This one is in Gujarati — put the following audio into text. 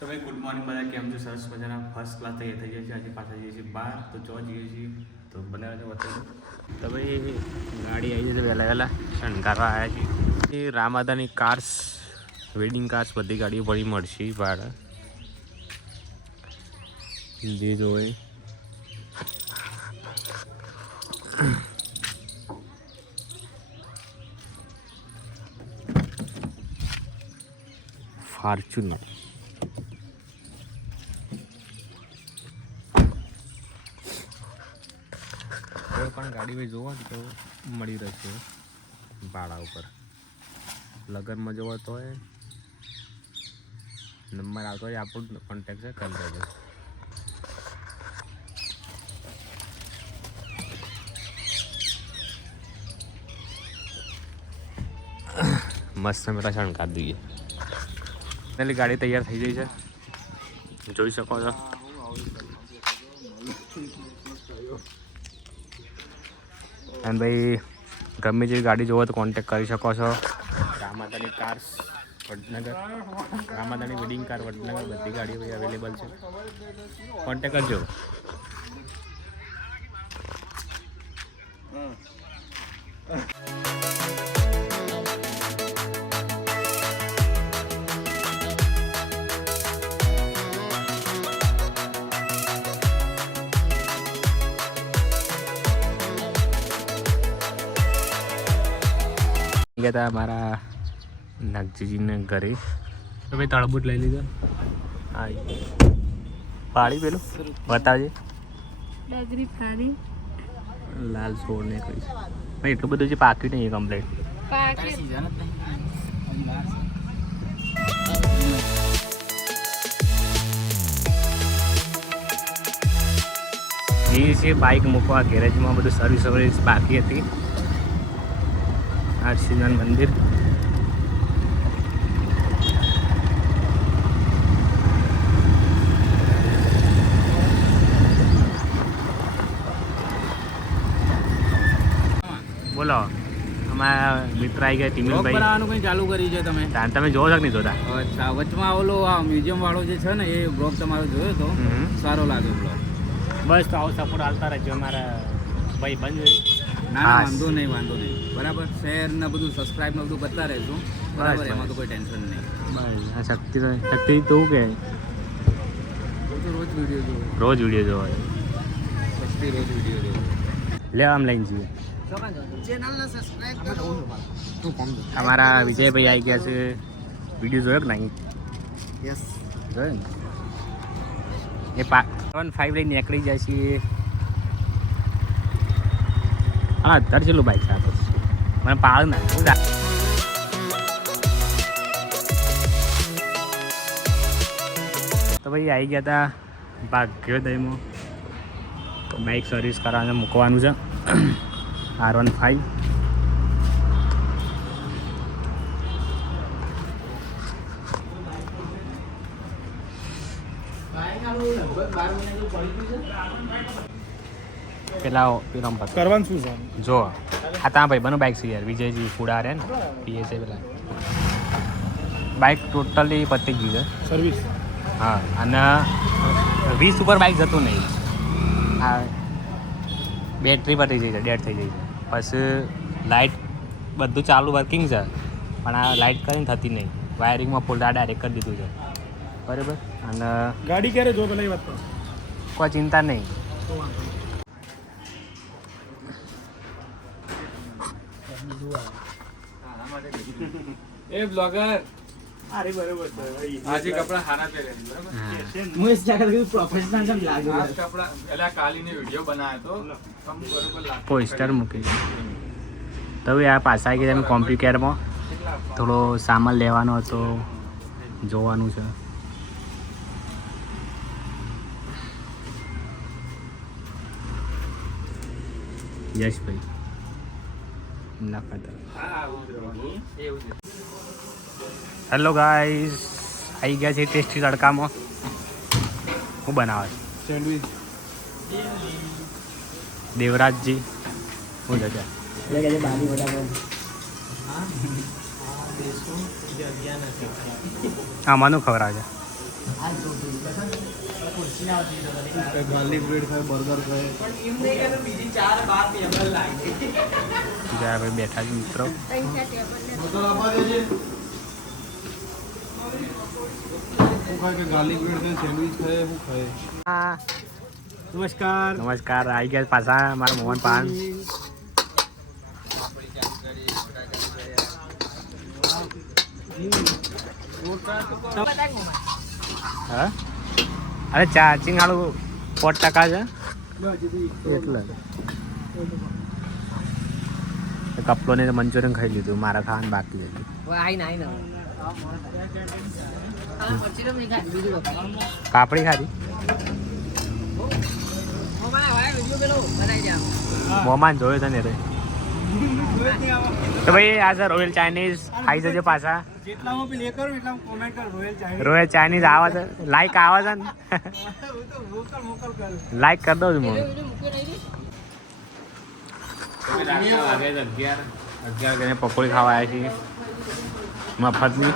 તો ભાઈ ગુડ મોર્નિંગ બધા, કેમ છો? સરસ મજાના ફર્સ્ટ ક્લાસ તૈયાર થઈ જાય છે. આજે પાછા જઈએ છીએ બહાર, તો જો જઈએ છીએ તો બનાવે છે વચ્ચે. તો ભાઈ ગાડી આવી જશે વહેલા શણગારવા આવ્યા છીએ. રામાદાની કાર્સ, વેડિંગ કાર્સ બધી ગાડીઓ પડી મળશે ભાડા જે જોઈ. ફોર્ચ્યુનર કોઈ પણ ગાડી ભાઈ જોવો ને તો મળી રહેશે ભાડા ઉપર. લગ્નમાં જોવો તો નંબર આવતો હોય, આપણું કોન્ટેક્ટ છે કરી દેજો. મસ્ત મેરા શણગાર દઈએ. એટલે ગાડી તૈયાર થઈ ગઈ છે, જોઈ શકો છો. અને ભાઈ ગમે તે ગાડી જોવો તો કોન્ટેક્ટ કરી શકો છો. Ramadani cars Vadnagar, Ramadani wedding car Vadnagar, બધી ગાડીઓ ભાઈ અવેલેબલ છે, કોન્ટેક્ટ કરજો. ગયા હતા મારા નાગજીજીને ઘરે, તો ભાઈ તળબૂટ લઈ લીધો. હા પાડી પેલું બતાવજે. ડાગરી ફાડી લાલ છોડ ને કઈ ભાઈ એટલું બધું જે પાક્યું નહીં કમ્પ્લીટ. એ છે બાઇક મૂકવા ગેરેજમાં, બધું સર્વિસ બાકી હતી. આરસીનાન મંદિર. બોલો, અમારા મિત્ર આવી ગયા ટીમી ભાઈ. બનાવવાનું કંઈ ચાલુ કરી છે તમે? તમે જોવો છો કે નહીં જોતા? અચ્છા, વચમાં ઓલો આ મ્યુઝિયમ વાળો જે છે ને એ બ્લોગ તમારો જોયો તો સારો લાગ્યો બ્લોગ. બસ તો આવો સપોર્ટ આવતા રહેજો અમારા ભાઈ બંધ. ના વાંધો નહીં બરાબર. શેર ને બધું સબસ્ક્રાઇબ ને બધું કરતા રહેશું બરાબર, એમાં તો કોઈ ટેન્શન નહીં. બસ આ શક્તિ તો કે રોજ વિડીયો જોવો, રોજ વિડીયો જોવો, શક્તિ રોજ વિડીયો જોવો. લે આમ લઈને જઈએ. ચેનલને સબસ્ક્રાઇબ કરો. અમારા વિજયભાઈ આવી ગયા છે. વિડીયો જોયો કે નહીં? યસ જોયો ને. એ 7-5 લઈને નીકળી જાય છે. હા અત્યારે ચેલું બાઇક છે આપણે, મને પાળ ના. તો ભાઈ આવી ગયા હતા ભાગ્યોદયમાં, તો બાઇક સર્વિસ કરાવને મૂકવાનું છે. R15 પેલા કરવાનું શું છે જો આ ત્યાં ભાઈ બનો બાઇક છે યાર, વિજયજી ફૂડા રહે ને પીએ છે પેલા. બાઇક ટોટલી પતી ગયું છે સર્વિસ. હા, અને 20 ઉપર બાઇક જતું નહીં. હા, બેટરી પતી જાય છે, ડેડ થઈ જાય છે. પછી લાઇટ બધું ચાલુ વર્કિંગ છે, પણ આ લાઇટ કરીને થતી નહીં. વાયરિંગમાં ફોલ્ડા ડાયરેક્ટ કરી દીધું છે બરાબર. અને ગાડી ક્યારે જો પેલા એ વાત કોઈ ચિંતા નહીં. એ બ્લોગર અરે બરોબર છે આજે કપડા હારા પહેરે બરાબર. હું ઇસ જગત કે પ્રોફેશનલ જેમ લાગે આ કપડા એલા કાલીને વિડિયો બનાવ્યો તો તમ બરોબર લાગે. પોસ્ટર મૂકી તો આ પાછા આવી ગયા. કોમ્પ્યુટરમાં થોડો સામાન લેવાનો હતો, જોવાનું છે. યશભાઈ હેલો ગાઈસ, આવી ગયા છે ટેસ્ટી તડકામાં. શું બનાવે છે? સેન્ડવિચ. દેવરાજજી શું છે? આમાંનું ખબર આવે છે ગાર્લિક બ્રેડ ખાય બર્ગર ખાય જ્યાં ભાઈ બેઠા છે મિત્રો. શું ખાય કે ગાર્લિક બ્રેડ ખાય સેન્ડવિચ ખાય શું ખાય. નમસ્કાર. નમસ્કાર, આવી ગયા પાછા મારા મોહન પાન. હા અરે ચાર્જિંગ વાળું 4% છે એટલે કપલો ને મંચુરિયન ખાઈ લીધું, મારા ખાવાનું બાકી હતું. કાપડી ખાધી મોમાન જોયું છે ને રે. તો ભાઈ આ સર રોયલ ચાઇનીઝ ખાઈ જજો પાછા. જેટલામાં બી લે કરો એટલામાં કોમેન્ટ કરો રોયલ ચાઇનીઝ આવે છે, લાઈક આવે છે ને મોકલ કર. લાઈક કરી દો મને. 11 પકોડી ખાવા આવ્યા છીએ મફતની.